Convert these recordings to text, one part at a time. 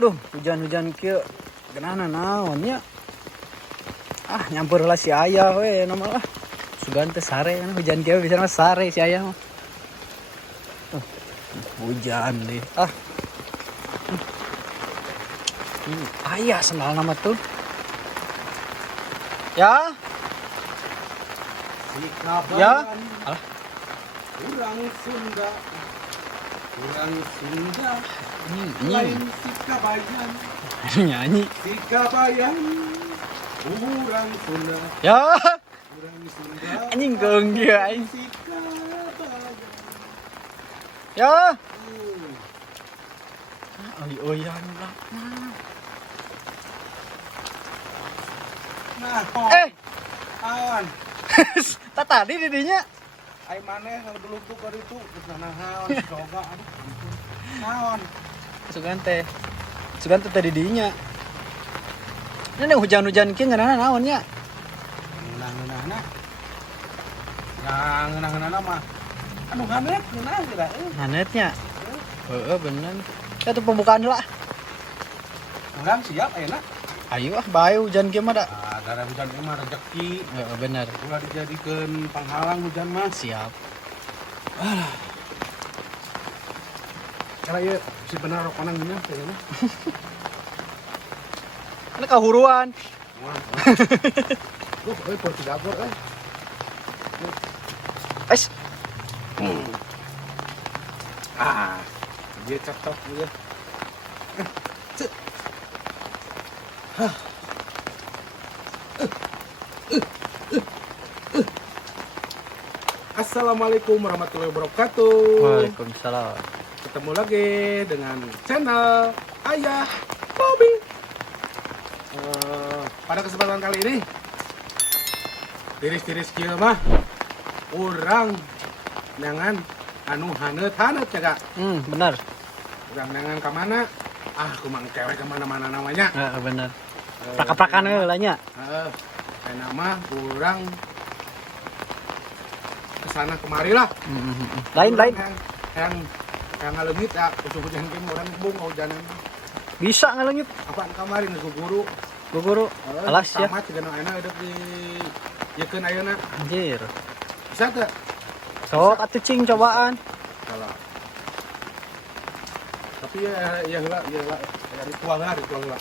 Duh, hujan-hujan kieu genahna naon nya? Ah, nyampur lah si ayah we nama lah. Sugan teh sare kan hujan kieu bisa mah sare si ayah mah. Hujan deh. Ah. Ayah sendal nama tuh. Ya. Ya. Alah. Kurang Sunda. Kurang Sunda. Ini Lain Sikabayan. nyanyi. Sikabayan. Kurang Sunda. Ya. Kurang Sunda. Anjing keung dia aing. Sikabayan. Ya. Oyan lah. Nah, awan. Tak tadi didinya. Ai maneh dulu tuh keur itu kesana naon soga aduh ampun. Naon? Sugan teh tadi didinya. Ini hujan-hujan kieu ngeunahna naon nya? Ngeunah-ngeunahna. Nah, ngeunah-ngeunahna mah anu hanet ngeunah geura Hanetnya. Heeh bener. Ya tuh pembukaan lah. Urang siap ayeuna. Ayo ah bae hujan kieu mah da. Ah, gara hujan ieu mah rezeki. Heeh bener. Ulah dijadikeun panghalang hujan mah. Siap. Karena ieu si benar rokona gini kayaknya. Ini kahuruan. Gue pokoknya buat si dapur Ais. Ah, dia cocok gitu. Assalamualaikum warahmatullahi wabarakatuh. Waalaikumsalam. Ketemu lagi dengan channel Ayah Bobby. Pada kesempatan kali ini tiris-tiris kieu mah urang nangan anu haneut-haneut ya Kak. Bener. Urang nangan ka mana? Ah, kumang cewek ke mana-mana namanya. Heeh bener. Praka-prakan heula nya. Heeh. Nama urang kesana kemari lah. Lain. Yang ngaleungit ya usuk hujan kieu urang bung hujanan. Bisa ngalengit. Apaan kamari nu guru. Guru. Alas ya. Sama cenah ayeuna hidup di yekeun ayeuna. Anjir. Bisa teu? Sok atuh cing cobaan. Salah. Tapi ya heula ritual heula.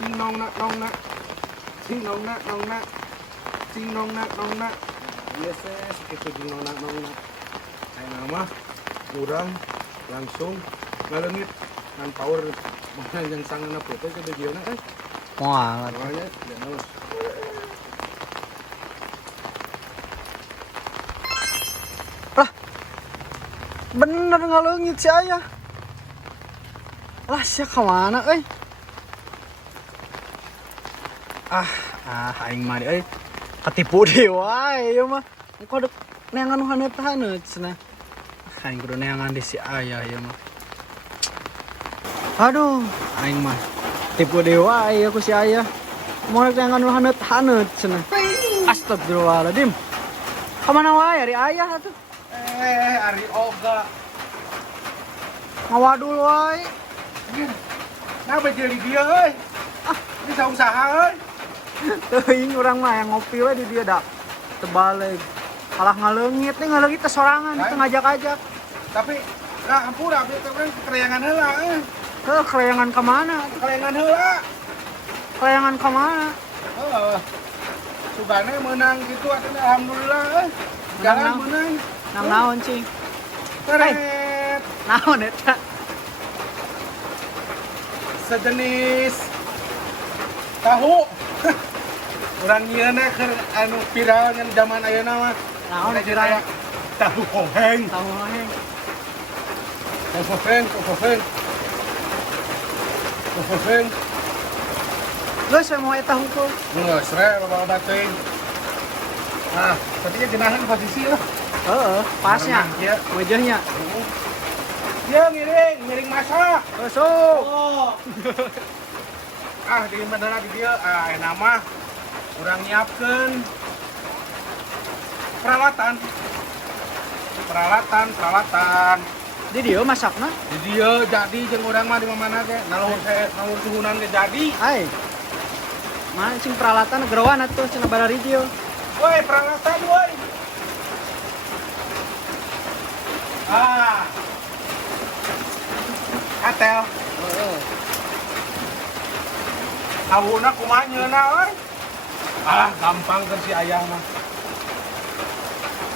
Cing nongna. Cing nongna. Biasa sekitu cing nongna. Ayeuna mah urang langsung ngaleungit ngan power mana yang sangana foto ke videona Wah, awalnya ya naos. bener ngaleungit si ayah. Lah sia ka mana euy? Aing mah euy. Katipu deui wae ieu mah. Engko dek neangan haneut-haneut cenah. Aing kudu neangan di si ayah ieu mah. Aduh, aing mah tipu deui wae aku si ayah. Mau neangan haneut-haneut cenah. Astagfirullahaladzim. Kamana wae ari ayah atuh? Ari Oga Ngawadul wae. nah bejeu di dia euy bisa usaha euy Teuing urang mah yang ngopi we di dia da. Tebalik. Kalah ngaleungit nih ngaleungit teh sorangan teu ngajak-ajak. tapi ampun abi teh urang kereyangan heula Ke kelayangan ke mana? kereyangan heula Kelayangan ke mana? Sugana menang gitu atuh alhamdulillah jalan menang Nang naon cing? keret Naon eta? sejenis tahu urang ieu na keur anu viral ngan zaman ayeuna mah Naon Ada viral? kayak tahu koheng Tahu heng. koheng Geus saya mau eta hukum. geus re loba teuing nah tapi genahan posisi lah Heeh, pasnya. Iya. Wajahnya. Dia ngiring masak. Masuk. Oh. Di bandara di dia nama urang nyiapkeun peralatan Di dia masakna. Di dia jadi jeung urang mah di mana teh. Nalur suhunan ge jadi. Hai. Mancing peralatan gerawan atuh cenah barari dia. Woi, peralatan woi. Ah. Katel. Heeh. Awuna kumaha nyeuna euy? Alah, gampang kan si ayah mah.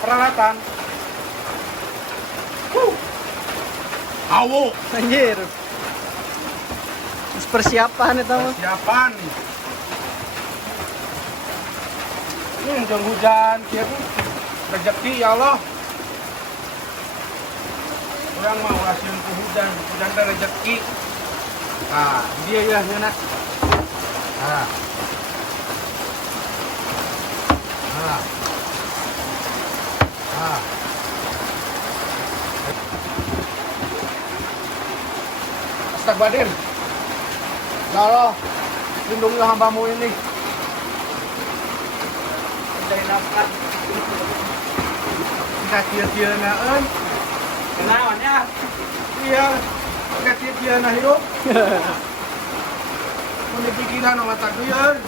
Peralatan. Awo. Anjir. Terus persiapan eta mah. Persiapan. Jangan hujan, kieu rezeki ya Allah. Urang mah ulah sieun ku hujan, hujan teh rezeki. Nah, dia ya nyeuna. Nah. Nah. Nah. Astagfirullahaladzim. Ya Allah, lindungilah hambamu ini. Dari nafas. Kita cia-ciana euy. Kenaonnya? Iya. Kita cia-ciana hidup. Mun dipikiran sama takdir.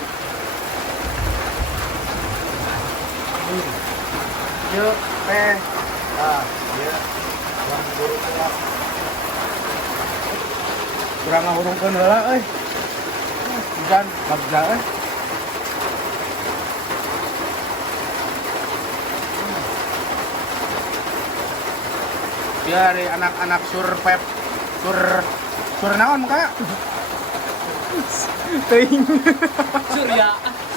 Ieu teh. Ah, ieu. Yang buruk lah. Kurang ngahurungkeun heula euy. Hujan bagja euy. Dia dari anak-anak survive sur naon muka? Teuing.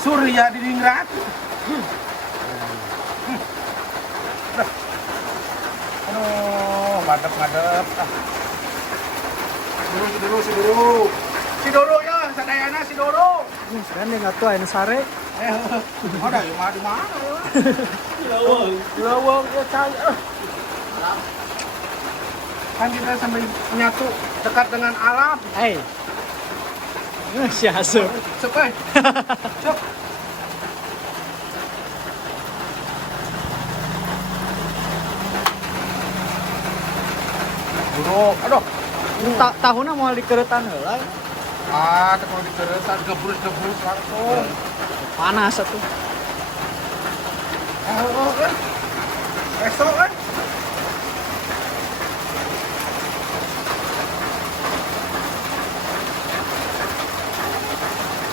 Surya di Dingrat. Aduh, madep. Si Doro ya, sadayana si Doro. Sekarang dia ngatuh aya nu sare. Ada di mana ya? Lawang ya cai. Kan kita sampai menyatu dekat dengan alam. Hai. Si asup. Cep, eh. Cep. Buruk, aduh. Tahunna moal dikeureutan heula. Ah, teh kalau dikeureutan gebrus langsung. Panas atuh. Esok kan?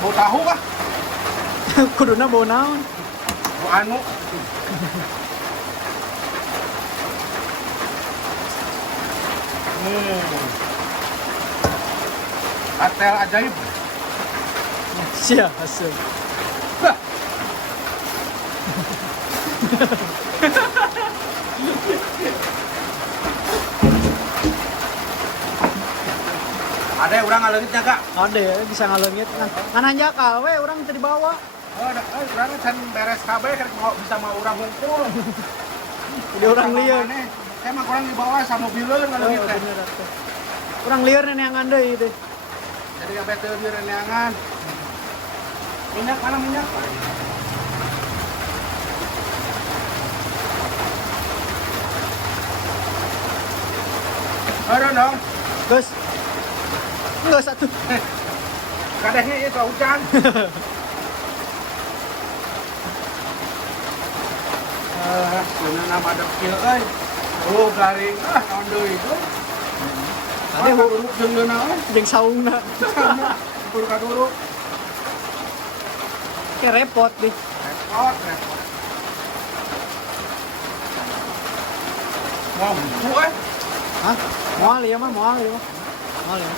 Mau tahu kah? Kuduna bau naon? Mau anu? Katel ajaib. Sia asup. Bah. Ada yang urang ngaleungitnya kak? Ada ya bisa ngaleungit. Ngan hanjakal we urang teu dibawa. Oh, urang can beres kabeh kan bisa mau urang ngumpul. Jadi urang lieur. Saya mah kurang dibawa sama mobileun ngaleungit teh. Bener atuh. Urang lieur neneangan deui teh. Jadi kabeh teu lieur neangan. Minyak mana minyak? Ada dong. Geus. Geus atuh. Kadehnya itu hujan. Mana nama ada kecil euy. Oh, garing. Naon deui itu? Ade Uruk jeung leuna euy. jeung saungna. Ukur kaduruk. Kayak repot deh. Repot. Mau buku euy. Hah? Moal ya mah, moal ya. Moal ya.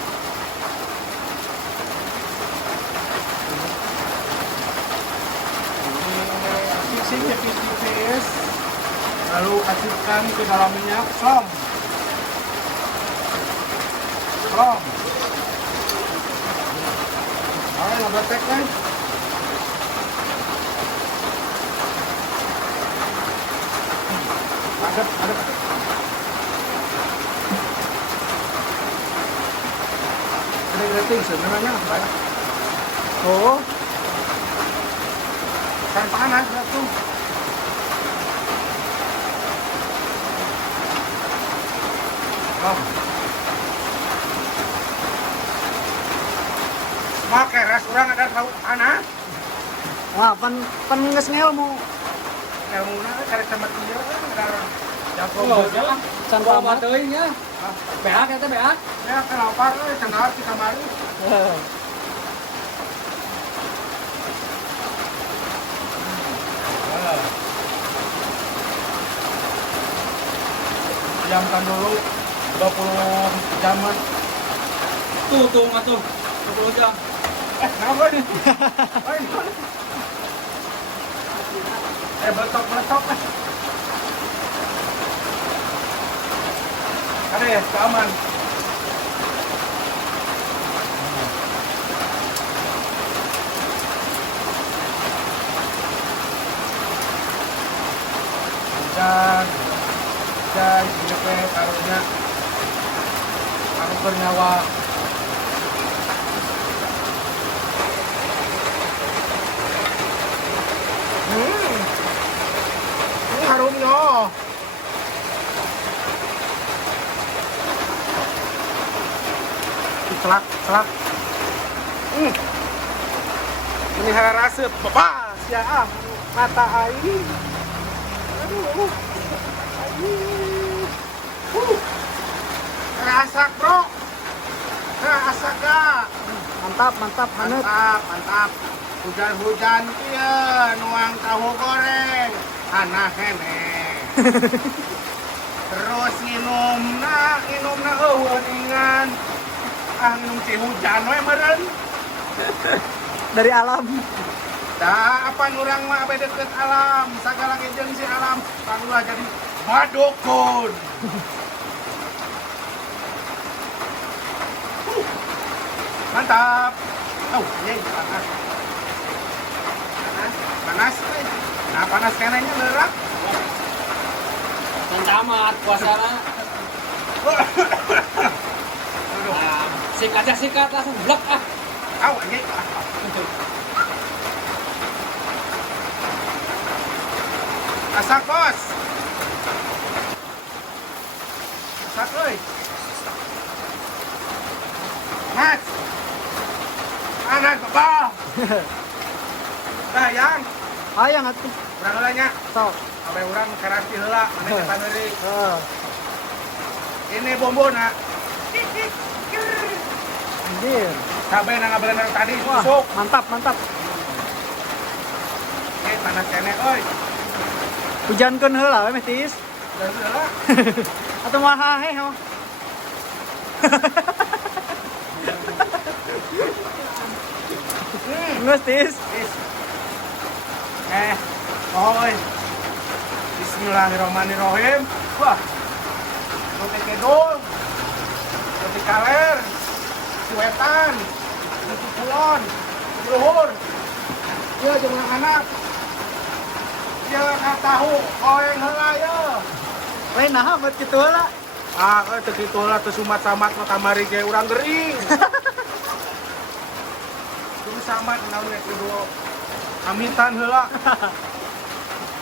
Sing tipis-tipis. Lalu asyikkan ke dalam minyak. Som. Ayo ngebetek kan. Adep. Ada rating sebenarnya banyak. Oh, Kan panas tuh. Oh. Mak keras orang ada tahu anak. Wah, pan geus ngelmu. Ilmuna karek sama dia kan jago Enggak bener. usah. Can Bawa pamat. teuing ya. Beak eta beak. Ya kenapa euy cenah di kamari. Diamkan dulu 20 jaman. Tuh atuh. 20 jam. Kenapa nih? Beletok. Ada ya, keaman. Dan DP karunya aku bernyawa. Ini harumnya. Celak. Melihara rasa bebas ya mata air. Aduh. Rasa bro. Rasa gak? Mantap, haneut. Mantap. Hujan-hujan kia nuang tahu goreng. Hanah hene. Terus minum na eueuningan. Minum teh hujan we meureun. Dari alam. Da apa nurang mah abet deket alam, sagala jeung si alam pangulah jadi madokon. Mantap. Ye panas. Panas. Nah, panas kenanya leurak. Dan tamat puasana. Sikat langsung blok ah. Ye. Asak bos. Asak euy. Mas. Panas bebal. Yang Hayang atuh. urang heula nya. Sok. Awe urang kerasi heula, maneh depan deui. Heeh. Ini bombona. Anjir. Cabe na ngaberenang tadi Wah, tusuk. mantap. Panas kene euy. Hujankeun heula we Metis. Dan heula. Atuh mah hahe ho. Geus Tis. Oi. Bismillahirrahmanirrahim. Wah. Roti kedul. Roti kaler. Suetan. Roti kulon. Luhur. Ya jeung anak. Ya ka tahu koeng heula ya. Lain naha buat kitu heula. Teu kitu heula teu sumat-samat mah kamari ge urang gering. Kudu samat naon ge kudu amitan heula.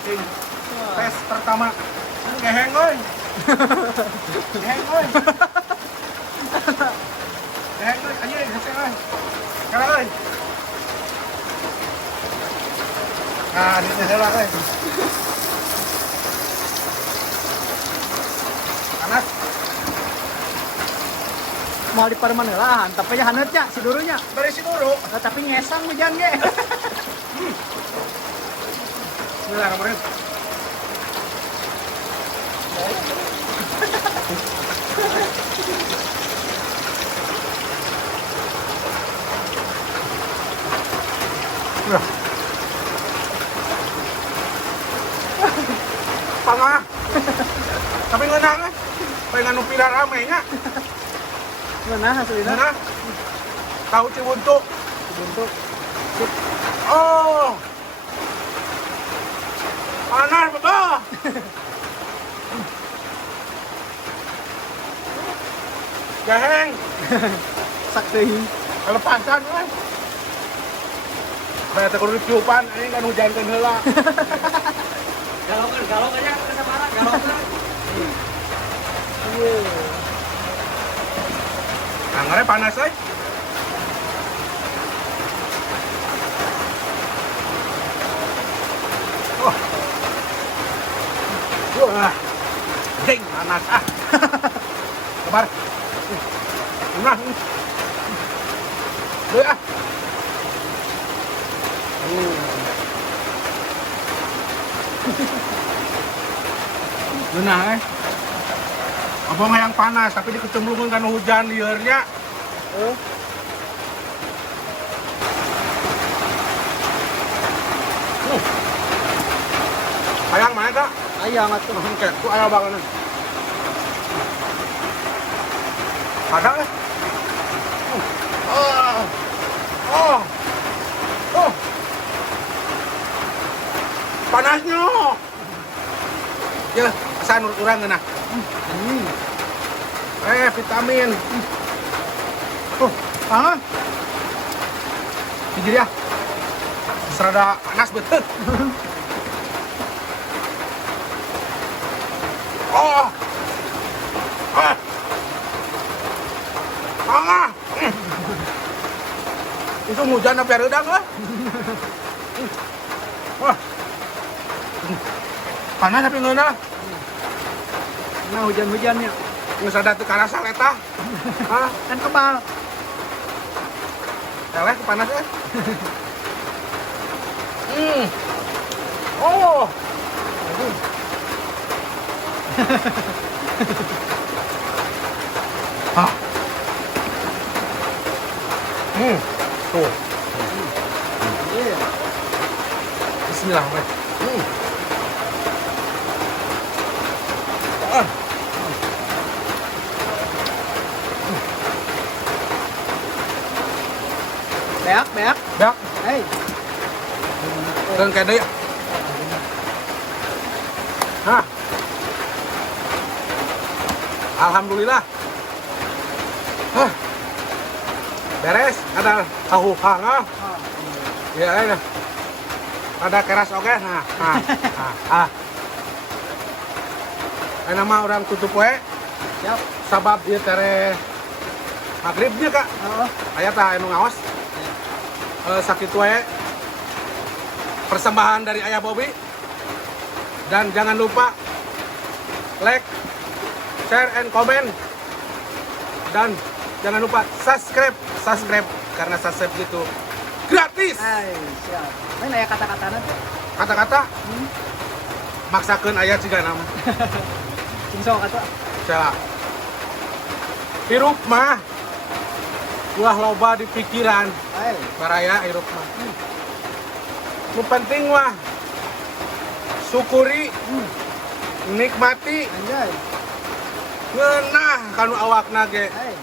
Tes pertama geheng euy. Geheng euy. Anjir geheng euy. Kana euy. Nah, di heula euy. Panas. Mau di pareman heula, hantap aja haneutnya si durunya. Bari si dulu. Tapi ngesang hujan ge. Bismillah kemarin. Pangah. Tapi ngeunang kan. Pengen nupila rame nya. Mana hasilnya? Ngeunang. Tahu Cibuntu. Bentuk. Oh. Panas betul. Geheng. Sak teuing. Kelepasan kan. Bayar kudu ditiupan, ini kan hujankeun heula. Galaukeun aja ke samara, galaukeun. Anggarnya panas ay. Oh. Wah. Jeng panas ah. Kabar. Nah. Dua. Nah, apa mah yang panas tapi dikecemplungin kan hujan liarnya. Ayang mana kak? Ayang atuh. Kayak ku ayam banget. Ada eh? Oh, oh, oh, panasnya. Ya, saya nurut orang kena. Vitamin. Pangan. Jadi ya, serada panas betul. Oh, ah, ah, itu hujan apa redang lah? Wah, panas tapi nggak lah. Nah hujan-hujannya. Nggak ada tuh karasa letah. Ah, Kan kebal. eleh panasnya. Oh. Ah. Tuh. Iya. Bismillah. Ah. Beak. Dak, Hei. dan kayak deh. Hah. Alhamdulillah. Hah. Beres, ada tahu hang. Ya, ini. Ada keras oke. Nah. Ini nama orang tutup we. Siap. Sabab dia tere maghribnya kak. Oh. Aya tah anu ngaos. Sakit we. Persembahan dari Ayah Bobby. Dan jangan lupa like, share, and comment. Dan jangan lupa subscribe karena subscribe itu gratis. Hai, siap. Main aya kata-kata nanti. Kata-kata maksakeun aya ciga nama. Cinsong kata. Cala. Hirup mah buah loba di pikiran. Hai. Baraya hirup mah. Nu penting mah syukuri, nikmati, Anjay. ngeunah kanu awakna ge. Hai.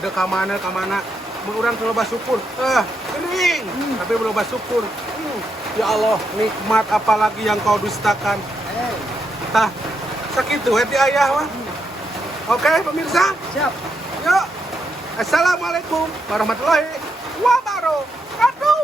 Ada kamana mun urang teu loba syukur. Kering, tapi belum loba syukur. Ya Allah, nikmat apalagi yang kau dustakan. Hai. Tah, sakitu we ti aya mah. Oke, pemirsa. Siap. Yuk. Assalamualaikum warahmatullahi wabarakatuh.